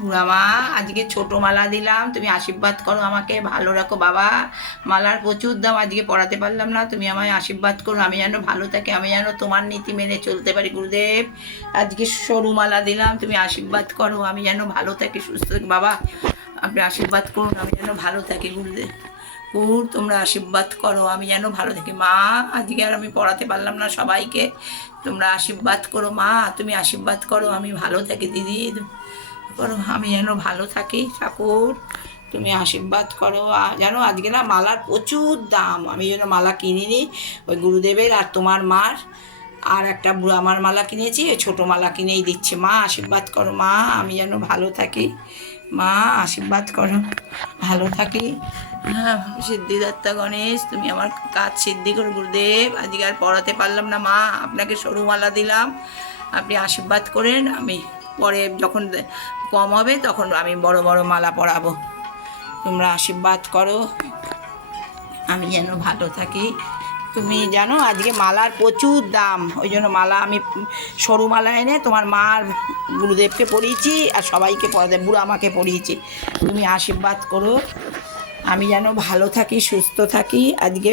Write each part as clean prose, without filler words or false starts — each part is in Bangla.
বুড়া মা, আজকে ছোট মালা দিলাম, তুমি আশীর্বাদ করো, আমাকে ভালো রাখো বাবা। মালার প্রচুর দাম, আজকে পড়াতে পারলাম না, তুমি আমায় আশীর্বাদ করো, আমি যেন ভালো থাকি, আমি যেন তোমার নীতি মেনে চলতে পারি গুরুদেব। আজকে সরু মালা দিলাম, তুমি আশীর্বাদ করো, আমি যেন ভালো থাকি, সুস্থ থাকি বাবা। আপনি আশীর্বাদ করুন, আমি যেন ভালো থাকি গুরুদেব। গৌর তোমরা আশীর্বাদ করো, আমি যেন ভালো থাকি মা। আজকে আর আমি পড়াতে পারলাম না সবাইকে, তোমরা আশীর্বাদ করো মা, তুমি আশীর্বাদ করো, আমি ভালো থাকি দিদি, করো, আমি যেন ভালো থাকি ঠাকুর, তুমি আশীর্বাদ করো। জানো আজকে না মালার প্রচুর দাম, আমি যেন মালা কিনিনি, ওই গুরুদেবের আর তোমার মার, আর একটা বুড়া আমার মালা কিনেছি, ওই ছোটো মালা কিনেই দিচ্ছে। মা আশীর্বাদ করো মা, আমি যেন ভালো থাকি, মা আশীর্বাদ করো, ভালো থাকি। হ্যাঁ, সিদ্ধিদাতা গণেশ, তুমি আমার কাজ সিদ্ধি করো গুরুদেব। আজকে আর পড়াতে পারলাম না মা, আপনাকে সরু মালা দিলাম, আপনি আশীর্বাদ করেন, আমি পরে যখন কম হবে তখন আমি বড় বড় মালা পরাবো। তোমরা আশীর্বাদ করো, আমি যেন ভালো থাকি। তুমি জানো আজকে মালার প্রচুর দাম, ওই জন্য মালা আমি সরু মালা এনে তোমার মার গুরুদেবকে পরিয়েছি আর সবাইকে পড়াতে, বুড়ো আমাকে পরিয়েছি। তুমি আশীর্বাদ করো, আমি যেন ভালো থাকি, সুস্থ থাকি। আজকে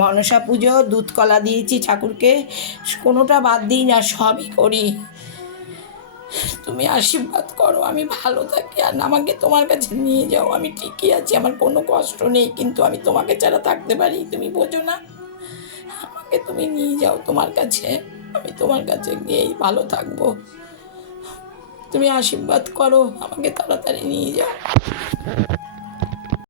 মনসা পুজো, দুধ কলা দিয়েছি ঠাকুরকে, কোনোটা বাদ দিই না, সবই করি। তুমি আশীর্বাদ করো, আমি ভালো থাকি আর আমাকে তোমার কাছে নিয়ে যাও, আমি ঠিকই আছি, আমার কোনো কষ্ট নেই, কিন্তু আমি তোমাকে ছাড়া থাকতে পারি, তুমি বোঝো না। আমাকে তুমি নিয়ে যাও তোমার কাছে, আমি তোমার কাছে গিয়েই ভালো থাকবো। তুমি আশীর্বাদ করো, আমাকে তাড়াতাড়ি নিয়ে যাও।